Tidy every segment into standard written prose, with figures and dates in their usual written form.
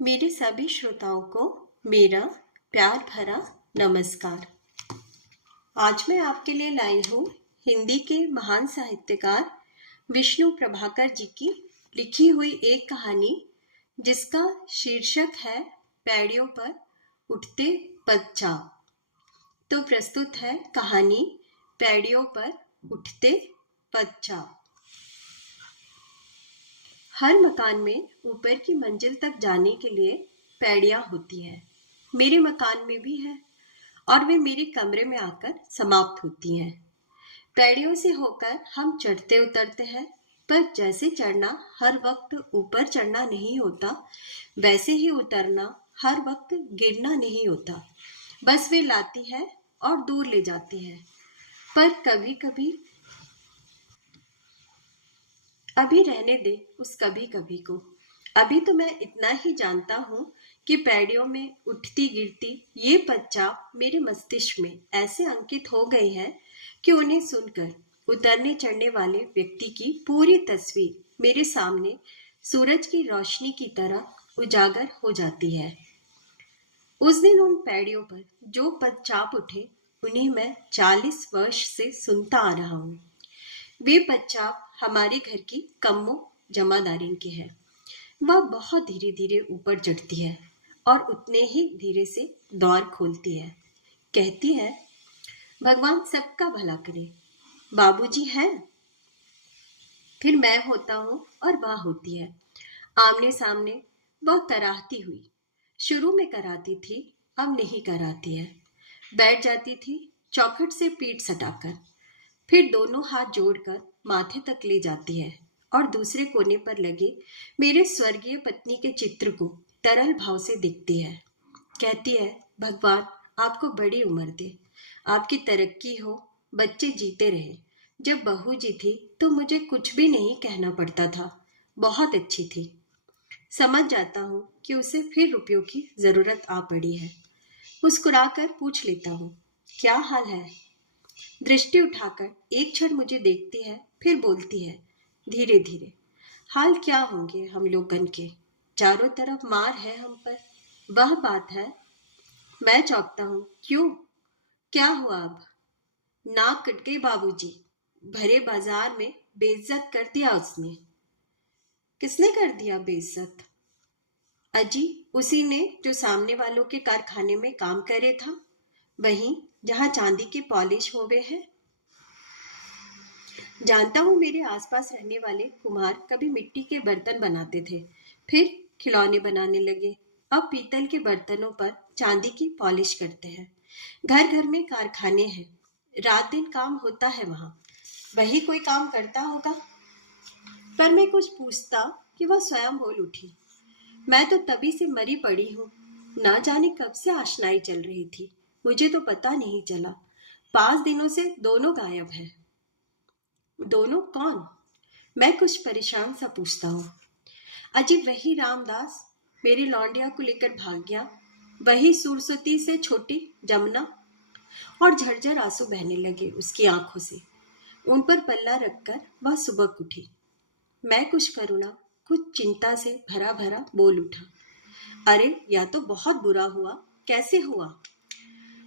मेरे सभी श्रोताओं को मेरा प्यार भरा नमस्कार। आज मैं आपके लिए लाई हूँ हिंदी के महान साहित्यकार विष्णु प्रभाकर जी की लिखी हुई एक कहानी जिसका शीर्षक है पैड़ियों पर उठते पदचाप। तो प्रस्तुत है कहानी पैड़ियों पर उठते पदचाप। हर मकान में ऊपर की मंजिल तक जाने के लिए पैड़ियां होती हैं। मेरे मकान में भी है और वे मेरे कमरे में आकर समाप्त होती हैं। पैड़ियों से होकर हम चढ़ते उतरते हैं, पर जैसे चढ़ना हर वक्त ऊपर चढ़ना नहीं होता, वैसे ही उतरना हर वक्त गिरना नहीं होता। बस वे लाती है और दूर ले जाती है। पर कभी कभी अभी रहने दे उस कभी कभी को। अभी तो मैं इतना ही जानता हूँ कि पैड़ियों में उठती गिरती ये पदचाप मेरे मस्तिष्क में ऐसे अंकित हो गए हैं कि उन्हें सुनकर उतरने चढ़ने वाले व्यक्ति की पूरी तस्वीर मेरे सामने सूरज की रोशनी की तरह उजागर हो जाती है। उस दिन उन पैड़ियों पर जो पदचाप उठे, उन्हें मैं 40 वर्ष से सुनता आ रहा हूँ। वे पदचाप हमारे घर की कम्मो जमादारिन के है। वह बहुत धीरे धीरे ऊपर चढ़ती है और उतने ही धीरे से द्वार खोलती है। कहती है, भगवान सबका भला करे। बाबूजी हैं। फिर मैं होता हूँ और वह होती है। आमने सामने वह कराहती हुई। शुरू में कराती थी, अब नहीं कराती है। बैठ जाती थी चौखट से पीठ सटाकर, फिर दोनों हाथ जोड़कर माथे तक ले जाती है और दूसरे कोने पर लगे मेरे स्वर्गीय पत्नी के चित्र को तरल भाव से दिखती है। कहती है, भगवान आपको बड़ी उम्र दे, आपकी तरक्की हो, बच्चे जीते रहे। जब बहू जी थी तो मुझे कुछ भी नहीं कहना पड़ता था। बहुत अच्छी थी। समझ जाता हूँ कि उसे फिर रुपयों की जरूरत आ पड़ी है। मुस्कुराकर पूछ लेता हूँ, क्या हाल है? दृष्टि उठाकर एक क्षण मुझे देखती है, फिर बोलती है धीरे धीरे, हाल क्या होंगे हम लोगन के, चारों तरफ मार है हम पर। वह बात है। मैं चौंकता हूँ। क्यों? क्या हुआ अब? नाक कट गई बाबूजी। भरे बाजार में बेइज्जत कर दिया उसने। किसने कर दिया बेइज्जत? अजी, उसी ने जो सामने वालों के कारखाने में काम करे था, वहीं जहां चांदी की पॉलिश होवे है। जानता हूँ मेरे आसपास रहने वाले कुम्हार कभी मिट्टी के बर्तन बनाते थे, फिर खिलौने बनाने लगे, अब पीतल के बर्तनों पर चांदी की पॉलिश करते हैं। घर घर में कारखाने हैं, रात दिन काम होता है वहां। वही कोई काम करता होगा। पर मैं कुछ पूछता कि वह स्वयं बोल उठी, मैं तो तभी से मरी पड़ी हूँ। ना जाने कब से आशनाई चल रही थी, मुझे तो पता नहीं चला। 5 दिनों से दोनों गायब है। दोनों कौन? मैं कुछ परेशान सा पूछता हूँ। अजी, वही रामदास मेरी लौंडिया को लेकर भाग गया, वही सुरसती से छोटी जमुना। और झरझर आंसू बहने लगे उसकी आंखों से। उन पर पल्ला रखकर वह सुबह उठी। मैं कुछ करुणा, कुछ चिंता से भरा भरा बोल उठा, अरे यह तो बहुत बुरा हुआ। कैसे हुआ?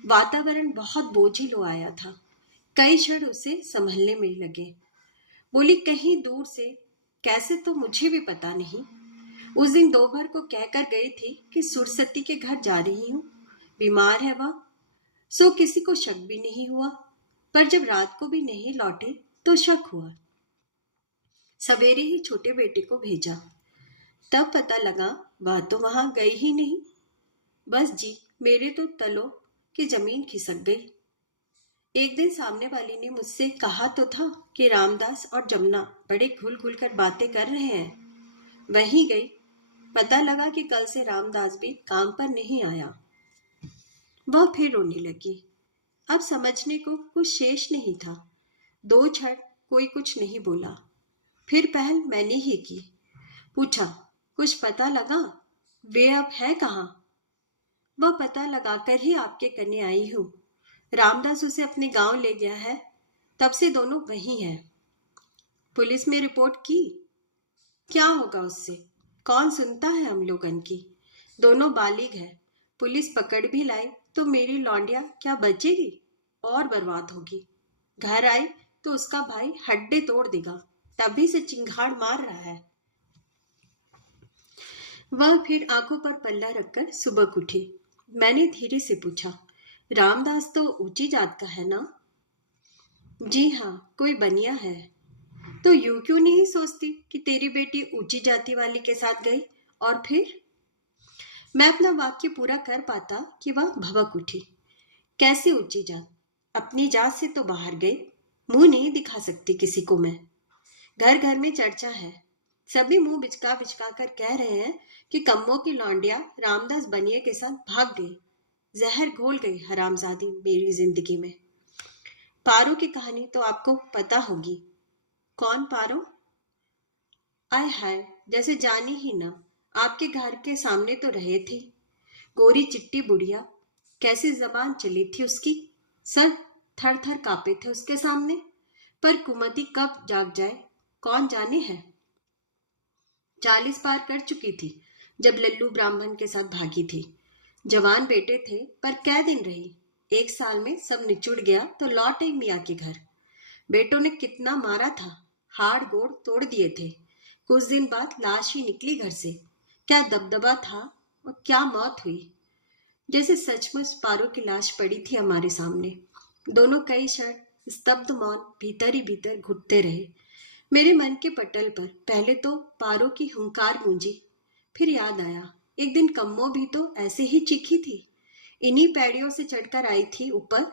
वातावरण बहुत बोझिल हो आया था। कई क्षण उसे संभलने में लगे। बोली, कहीं दूर से, कैसे तो मुझे भी पता नहीं। उस दिन दोपहर को कहकर गई थी कि सुरसती के घर जा रही हूँ, बीमार है वह। सो किसी को शक भी नहीं हुआ, पर जब रात को भी नहीं लौटे तो शक हुआ। सवेरे ही छोटे बेटे को भेजा, तब पता लगा वह तो वहां गई ही नहीं। बस जी, मेरे तो तलों की जमीन खिसक गई। एक दिन सामने वाली ने मुझसे कहा तो था कि रामदास और जमुना बड़े घुल घुल कर बातें कर रहे हैं। वहीं गई, पता लगा कि कल से रामदास भी काम पर नहीं आया। वह फिर रोने लगी। अब समझने को कुछ शेष नहीं था। 2 क्षण कोई कुछ नहीं बोला। फिर पहल मैंने ही की। पूछा, कुछ पता लगा? वे अब है कहाँ? वह पता लगाकर ही आपके कने आई हूँ। रामदास उसे अपने गांव ले गया है, तब से दोनों वहीं हैं। पुलिस में रिपोर्ट की? क्या होगा उससे? कौन सुनता है हम लोगन की? दोनों बालिग है। पुलिस पकड़ भी लाए तो मेरी लौंडिया क्या बचेगी और बर्बाद होगी। घर आई तो उसका भाई हड्डी तोड़ देगा, तभी से चिंगाड़ मार रहा है। वह फिर आंखों पर पल्ला रखकर सुबह उठी। मैंने धीरे से पूछा, रामदास तो ऊंची जात का है ना? जी हाँ, कोई बनिया है। तो यूं क्यों नहीं सोचती कि तेरी बेटी ऊंची जाति वाली के साथ गई? और फिर मैं अपना वाक्य पूरा कर पाता कि वह भवक उठी। कैसे ऊंची जात? अपनी जात से तो बाहर गई, मुंह नहीं दिखा सकती किसी को मैं। घर घर में चर्चा है, सभी मुंह बिचका बिचका कर कह रहे हैं कि कम्मों की लौंडिया रामदास बनिए के साथ भाग गई, जहर घोल गई हरामजादी मेरी जिंदगी में। पारो की कहानी तो आपको पता होगी। कौन पारो? आय हाय, जैसे जानी ही ना। आपके घर के सामने तो रहे थे। गोरी चिट्टी बुढ़िया, कैसी जबान चली थी उसकी। सर थर थर कांपे थे उसके सामने। पर कुमति कब जाग जाए कौन जाने है। 40 पार कर चुकी थी जब लल्लू ब्राह्मण के साथ भागी थी। जवान बेटे थे पर कै दिन रही। 1 साल में सब निचुड़ गया तो लौट आई मियाँ के घर। बेटों ने कितना मारा था, हाड़ गोड़ तोड़ दिए थे। कुछ दिन बाद लाश ही निकली घर से। क्या दबदबा था और क्या मौत हुई। जैसे सचमुच पारो की लाश पड़ी थी हमारे सामने। दोनों कई क्षण स्तब्ध मौन भीतर ही भीतर घुटते रहे। मेरे मन के पटल पर पहले तो पारो की हुंकार गूंजी, फिर याद आया एक दिन कम्मो भी तो ऐसे ही चीखी थी। इन्हीं पैड़ियों से चढ़कर आई थी ऊपर,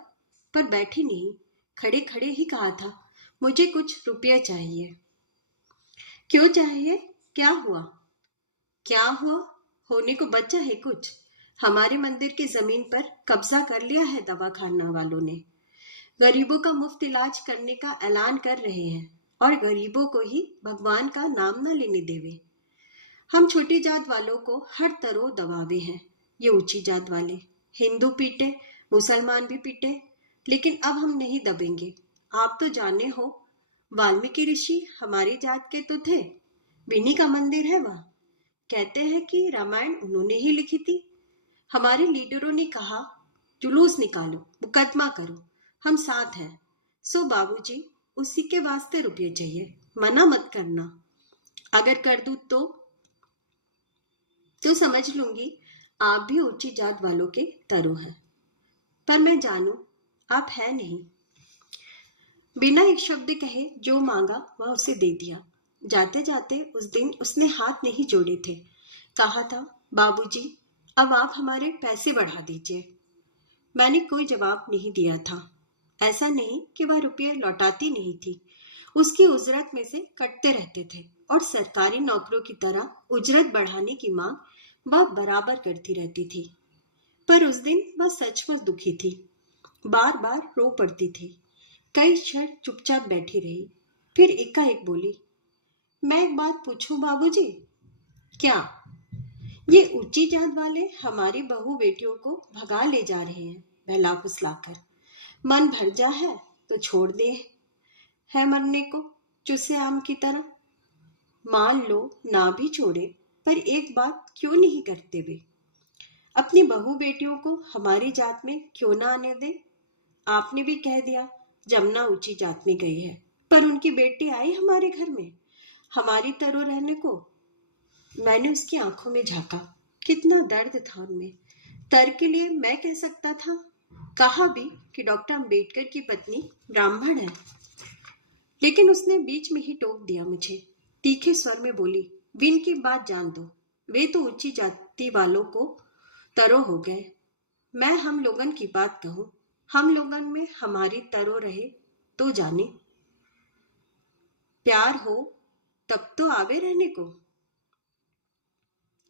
पर बैठी नहीं, खड़े खड़े ही कहा था, मुझे कुछ रुपये चाहिए। क्यों चाहिए? क्या हुआ? क्या हुआ? होने को बचा है कुछ। हमारे मंदिर की जमीन पर कब्जा कर लिया है दवाखाना वालों ने। गरीबों का मुफ्त इलाज करने का ऐलान कर रहे हैं और गरीबों को ही भगवान का नाम न लेने देवे। हम छोटी जात वालों को हर तरह दबावे हैं। ये ऊंची जात वाले हिंदू पीटे, मुसलमान भी पीटे, लेकिन अब हम नहीं दबेंगे। आप तो जाने हो, वाल्मीकि ऋषि हमारी जात के तो थे। विनी का मंदिर है वह। कहते हैं कि रामायण उन्होंने ही लिखी थी। हमारे लीडरों ने कहा, जुलूस निकालो, मुकदमा करो, हम साथ हैं। सो बाबूजी, उसी के वास्ते रुपये चाहिए, मना मत करना। अगर कर दूं तो समझ लूंगी आप भी ऊंची जात वालों के तरु हैं। पर मैं जानू आप है नहीं। बिना एक शब्द कहे जो मांगा वह उसे दे दिया। जाते जाते उस दिन उसने हाथ नहीं जोड़े थे। कहा था, बाबूजी अब आप हमारे पैसे बढ़ा दीजिए। मैंने कोई जवाब नहीं दिया था। ऐसा नहीं कि वह रुपये लौटाती नहीं थी, उसकी उजरत में से कटते रहते थे और सरकारी नौकरों की तरह उजरत बढ़ाने की मांग वह बराबर करती रहती थी। पर उस दिन वह सचमुच दुखी थी, बार बार रो पड़ती थी। कई क्षण चुपचाप बैठी रही, फिर एकाएक बोली, मैं एक बात पूछूं बाबूजी? क्या? ये ऊंची जात वाले हमारी बहू बेटियों को भगा ले जा रहे हैं बहला फुसलाकर। मन भर जा है तो छोड़ दे है मरने को, चुसे आम की तरह। मान लो ना भी छोड़े, पर एक बात क्यों नहीं करते वे? अपनी बहू बेटियों को हमारी जात में क्यों ना आने दे? आपने भी कह दिया जमुना ऊंची जात में गई है, पर उनकी बेटी आई हमारे घर में हमारी तरह रहने को। मैंने उसकी आंखों में झांका, कितना दर्द था उनमें। तर्क के लिए मैं कह सकता था, कहा भी कि डॉक्टर अंबेडकर की पत्नी ब्राह्मण है, लेकिन उसने बीच में ही टोक दिया मुझे। तीखे स्वर में बोली, विन की बात जान दो, वे तो ऊंची जाति वालों को तरो हो गए। मैं हम लोगन की बात कहूं, हम लोगन में हमारी तरो रहे तो जाने। प्यार हो तब तो आवे रहने को।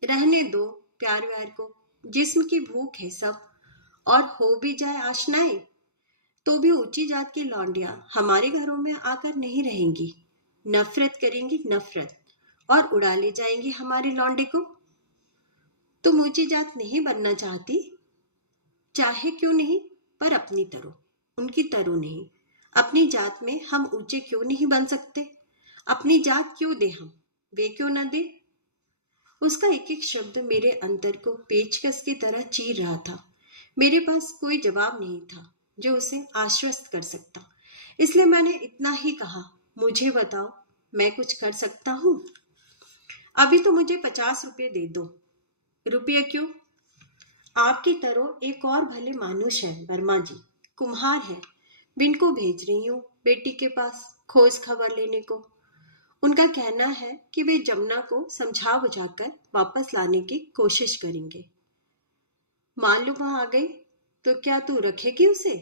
रहने दो प्यार व्यार को, जिस्म की भूख है सब, और हो भी जाए आशनाएं तो भी ऊंची जात की लौंडियां हमारे घरों में आकर नहीं रहेंगी। नफरत करेंगी नफरत, और उड़ा ले जाएंगी हमारे लौंडे को। तुम ऊंची जात नहीं बनना चाहती? चाहे क्यों नहीं, पर अपनी तरह, उनकी तरह नहीं। अपनी जात में हम ऊंचे क्यों नहीं बन सकते? अपनी जात क्यों दे हम, वे क्यों न दे? उसका एक एक शब्द मेरे अंतर को पेचकस की तरह चीर रहा था। मेरे पास कोई जवाब नहीं था जो उसे आश्वस्त कर सकता। इसलिए मैंने इतना ही कहा, मुझे बताओ, मैं कुछ कर सकता हूँ? अभी तो मुझे 50 रुपये दे दो। रुपये क्यों? आपकी तरह एक और भले मानुष है वर्मा जी, कुम्हार है। बिन को भेज रही हूँ बेटी के पास खोज खबर लेने को। उनका कहना है कि वे जमुना को समझा बुझाकर वापस लाने की कोशिश करेंगे। मान लो वहां आ गई तो क्या तू रखेगी उसे?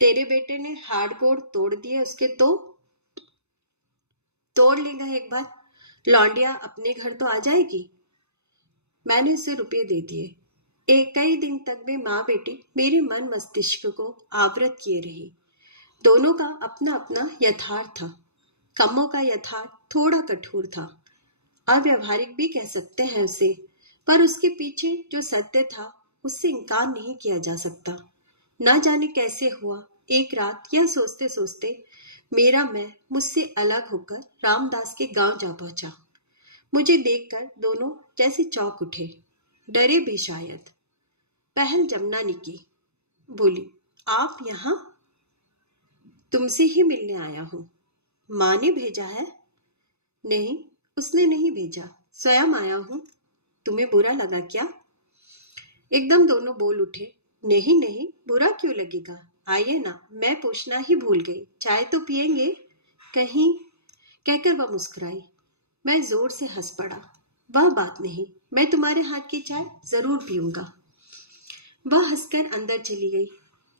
तेरे बेटे ने हाड़ गोड़ तोड़ दिए उसके तो तोड़ लेगा एक बार। लौंडिया अपने घर तो आ जाएगी। मैंने उसे रुपये दे दिए। एक कई दिन तक वे माँ बेटी मेरे मन मस्तिष्क को आवृत किए रही। दोनों का अपना अपना यथार्थ था। कम्मों का यथार्थ थोड़ा कठोर था, अव्यवहारिक भी कह सकते हैं उसे, पर उसके पीछे जो सत्य था उससे इनकार नहीं किया जा सकता। न जाने कैसे हुआ, एक रात यह सोचते सोचते मेरा मैं मुझसे अलग होकर रामदास के गांव जा पहुंचा। मुझे देखकर दोनों जैसे चौंक उठे, डरे भी शायद। पहल जमुना ने की, बोली, आप यहाँ? तुमसे ही मिलने आया हूँ। माँ ने भेजा है? नहीं, उसने नहीं भेजा, स्वयं आया हूँ। तुम्हें बुरा लगा क्या? एकदम दोनों बोल उठे, नहीं नहीं, बुरा क्यों लगेगा, आइए ना, मैं पूछना ही भूल गई, चाय तो पियेंगे कहीं? कहकर वह मुस्कुराई। मैं जोर से हंस पड़ा। वह बात नहीं, मैं तुम्हारे हाथ की चाय जरूर पीऊंगा। वह हंसकर अंदर चली गई।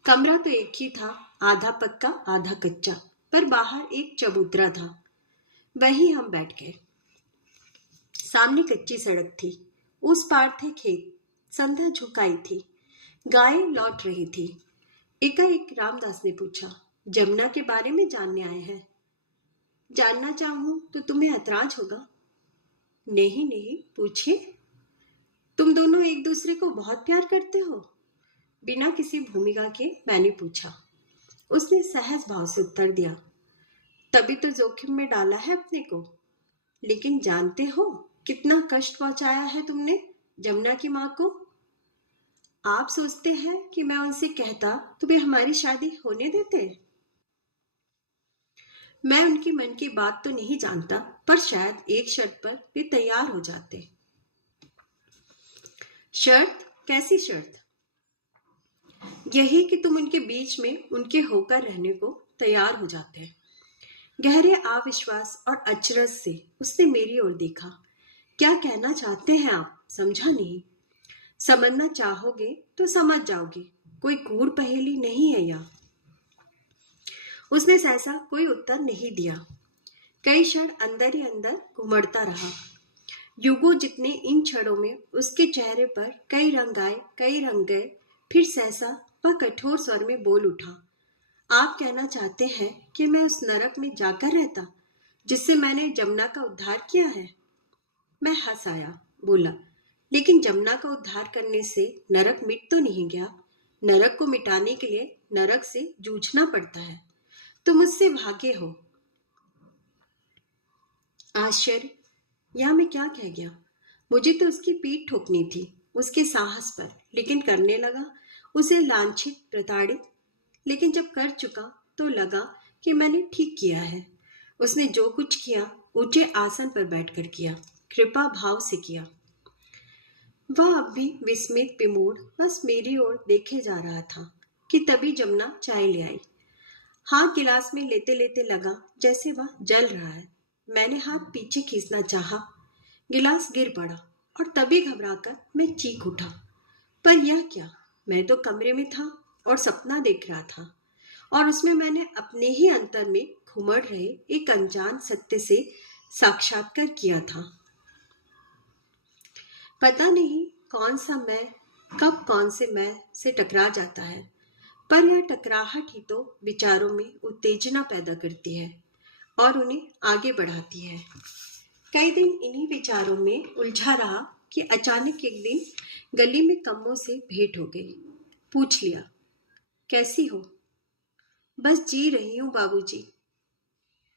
कमरा तो एक ही था, आधा पक्का आधा कच्चा, पर बाहर एक चबूतरा था। वहीं हम बैठ गए। सामने कच्ची सड़क थी, उस पार थे खेत। संध्या झुकाई थी, गायें लौट रही थी। एकाएक रामदास ने पूछा, जमुना के बारे में जानने आए हैं? जानना चाहूं तो तुम्हें ऐतराज होगा। नहीं नहीं, पूछिए। तुम दोनों एक दूसरे को बहुत प्यार करते हो? बिना किसी भूमिका के मैंने पूछा। उसने सहज भाव से उत्तर दिया, तभी तो जोखिम में डाला है अपने को। लेकिन जानते हो कितना कष्ट पहुंचाया है तुमने जमुना की माँ को? आप सोचते हैं कि मैं उनसे कहता तो वे हमारी शादी होने देते? मैं उनकी मन की बात तो नहीं जानता, पर शायद एक शर्त पर वे तैयार हो जाते। शर्त? कैसी शर्त? यही कि तुम उनके बीच में उनके होकर रहने को तैयार हो जाते हैं। गहरे अविश्वास और अचरज से उसने मेरी ओर देखा। क्या कहना चाहते हैं आप? समझा नहीं। समझना चाहोगे तो समझ जाओगे, कोई गूढ़ पहेली नहीं है यह। उसने सहसा कोई उत्तर नहीं दिया। कई क्षण अंदर ही अंदर घुमड़ता रहा। युगों जितने इन क्षणों में उसके चेहरे पर कई रंग आए, कई रंग गए। फिर सहसा वह कठोर स्वर में बोल उठा, आप कहना चाहते हैं कि मैं उस नरक में जाकर रहता जिससे मैंने जमुना का उद्धार किया है? मैं हंस आया, बोला, लेकिन जमुना का उद्धार करने से नरक मिट तो नहीं गया। नरक को मिटाने के लिए नरक से जूझना पड़ता है। तुम मुझसे भागे हो। आश्चर्य, यह मैं क्या कह गया? मुझे तो उसकी पीठ ठोकनी थी, उसके साहस पर, लेकिन करने लगा उसे लांछित, प्रताड़ित। लेकिन जब कर चुका तो लगा कि मैंने ठीक किया है। उसने जो कुछ किया ऊंचे आसन पर बैठकर किया, कृपा भाव से किया। वह अब भी विस्मित विमूढ़ बस मेरी ओर देखे जा रहा था कि तभी जमुना चाय ले आई। हाथ गिलास में लेते लेते लगा जैसे वह जल रहा है। मैंने हाथ पीछे खींचना चाहा, गिलास गिर पड़ा और तभी घबराकर मैं चीख उठा। पर यह क्या, मैं तो कमरे में था और सपना देख रहा था, और उसमें मैंने अपने ही अंतर में घुमड़ रहे एक अनजान सत्य से साक्षात्कार किया था। पता नहीं कौन सा मैं कब कौन से मैं से टकरा जाता है, पर यह टकराहट ही तो विचारों में उत्तेजना पैदा करती है और उन्हें आगे बढ़ाती है। कई दिन इन्हीं विचारों में उलझा रहा कि अचानक एक दिन गली में कम्मों से भेंट हो गई। पूछ लिया, कैसी हो? बस जी रही हूँ बाबूजी।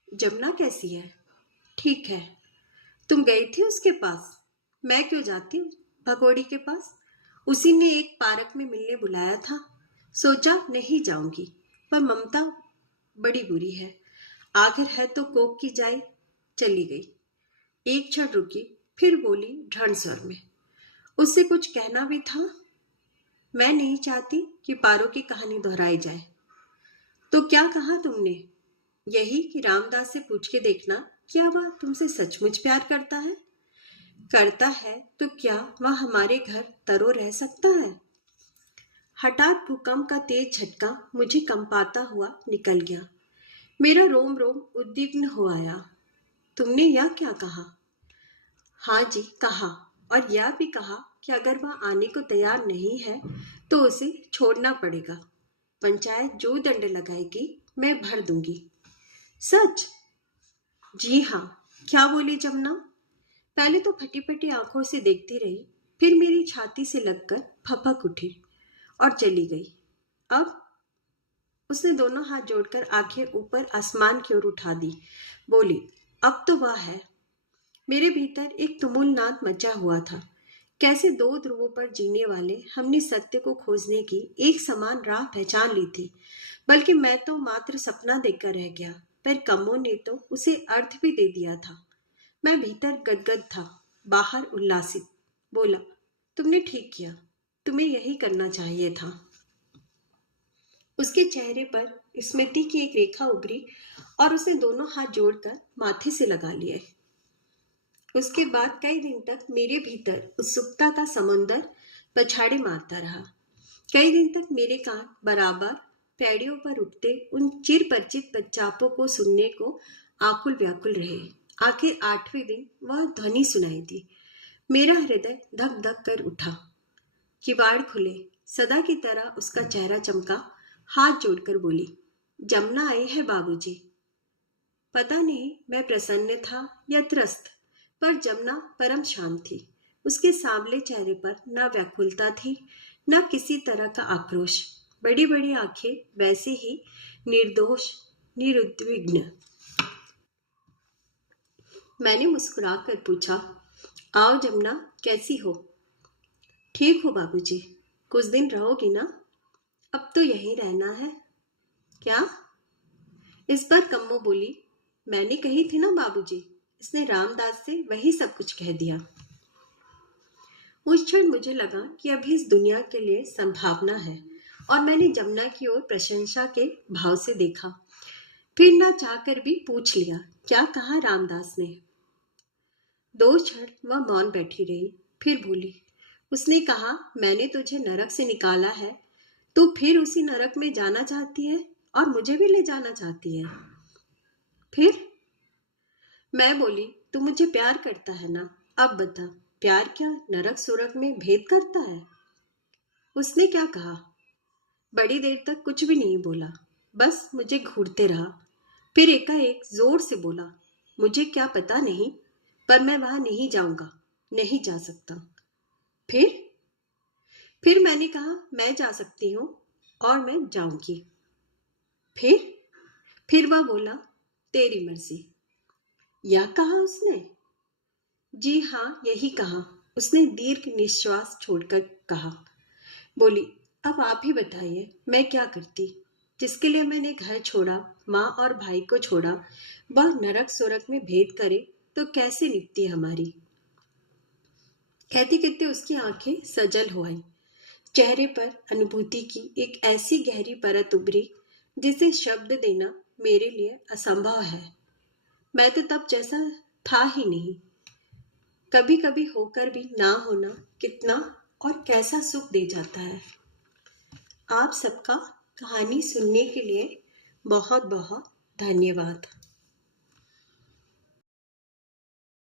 जमुना कैसी है? ठीक है। तुम गई थी उसके पास? मैं क्यों जाती हूँ भगोड़ी के पास? उसी ने एक पार्क में मिलने बुलाया था। सोचा नहीं जाऊंगी, पर ममता बड़ी बुरी है। आखिर है तो कोक की जाए। चली गई। एक क्षण रुकी, फिर बोली ढंढ स्वर में, उससे कुछ कहना भी था। मैं नहीं चाहती कि पारो की कहानी दोहराई जाए। तो क्या कहा तुमने? यही कि रामदास से पूछ के देखना, क्या वह तुमसे सचमुच प्यार करता है? करता है तो क्या वह हमारे घर तरो रह सकता है? हठात भूकंप का तेज झटका मुझे कंपाता हुआ निकल गया। मेरा रोम रोम उद्विग्न हो आया। तुमने यह क्या कहा? हाँ जी कहा, और यह भी कहा कि अगर वह आने को तैयार नहीं है तो उसे छोड़ना पड़ेगा। पंचायत जो दंड लगाएगी मैं भर दूंगी। सच? जी हाँ। क्या बोली जमुना? पहले तो फटी फटी आंखों से देखती रही, फिर मेरी छाती से लगकर फपक उठी और चली गई। अब? उसने दोनों हाथ जोड़कर आंखें ऊपर आसमान की ओर उठा दी। बोली, अब तो वह है। मेरे भीतर एक तुमुल नाद मचा हुआ था। कैसे दो ध्रुवों पर जीने वाले हमने सत्य को खोजने की एक समान राह पहचान ली थी। बल्कि मैं तो मात्र सपना देखकर रह गया, पर कमों ने तो उसे अर्थ भी दे दिया था। मैं भीतर गदगद था, बाहर उल्लासित। बोला, तुमने ठीक किया, तुम्हें यही करना चाहिए था। उसके चेहरे पर स्मृति की एक रेखा उभरी और उसने दोनों हाथ जोड़कर माथे से लगा लिए। उसके बाद कई दिन तक मेरे भीतर उत्सुकता का समुंदर पछाड़े मारता रहा। कई दिन तक मेरे कान बराबर पैड़ियों पर उठते उन चिर परिचित पच्चापों को सुनने को आकुल व्याकुल रहे। आखिर 8वें दिन वह ध्वनि सुनाई दी। मेरा हृदय धक धक कर उठा। किवाड़ खुले, सदा की तरह उसका चेहरा चमका। हाथ जोड़कर बोली, जमुना आई है बाबूजी। पता नहीं मैं प्रसन्न था या त्रस्त, पर जमुना परम शांत थी। उसके सांवले चेहरे पर न व्याकुलता थी, न किसी तरह का आक्रोश। बड़ी बड़ी आंखें वैसे ही निर्दोष, निरुद्विग्न। मैंने मुस्कुराकर पूछा, आओ जमुना, कैसी हो? ठीक हो बाबूजी। कुछ दिन रहोगी ना? अब तो यहीं रहना है। क्या? इस पर कम्मो बोली, मैंने कही थी ना बाबूजी, इसने रामदास से वही सब कुछ कह दिया। उस क्षण मुझे लगा कि अभी इस दुनिया के लिए संभावना है, और मैंने जमुना की ओर प्रशंसा के भाव से देखा। फिर ना चाहकर भी पूछ लिया, क्या कहा रामदास ने? 2 क्षण वह मौन बैठी रही, फिर बोली, उसने कहा, मैंने तुझे नरक से निकाला है, तू फिर उसी नरक में जाना चाहती है और मुझे भी ले जाना चाहती है। फिर? मैं बोली, तू मुझे प्यार करता है ना? अब बता, प्यार क्या नरक सुरक में भेद करता है? उसने क्या कहा? बड़ी देर तक कुछ भी नहीं बोला, बस मुझे घूरते रहा। फिर एकाएक जोर से बोला, मुझे क्या पता नहीं, पर मैं वहां नहीं जाऊंगा, नहीं जा सकता। फिर मैंने कहा, मैं जा सकती हूँ और मैं जाऊंगी। फिर वह बोला, तेरी मर्जी। यह कहा उसने? जी हाँ, यही कहा। उसने दीर्घ निश्वास छोड़कर कहा। बोली, अब आप ही बताइए, मैं क्या करती? जिसके लिए मैंने घर छोड़ा, माँ और भाई को छोड़ा, वह नरक सुरक में भेद करे तो कैसे निपटी हमारी? कहते कहते उसकी आंखें सजल हो आई। चेहरे पर अनुभूति की एक ऐसी गहरी परत उभरी जिसे शब्द देना मेरे लिए असंभव है। मैं तो तब जैसा था ही नहीं। कभी कभी होकर भी ना होना कितना और कैसा सुख दे जाता है। आप सबका कहानी सुनने के लिए बहुत बहुत धन्यवाद।